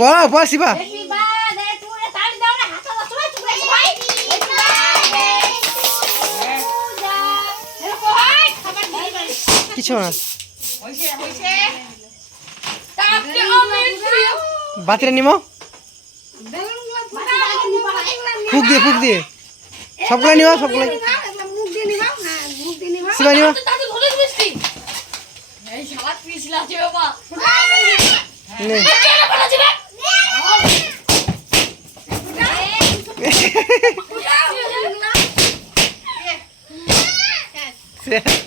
বড় বল শিবা কিছু না বাতিরে নিমো ফুক দিয়ে সবগুলো নিবা সবগুলো শিবা নিবা নে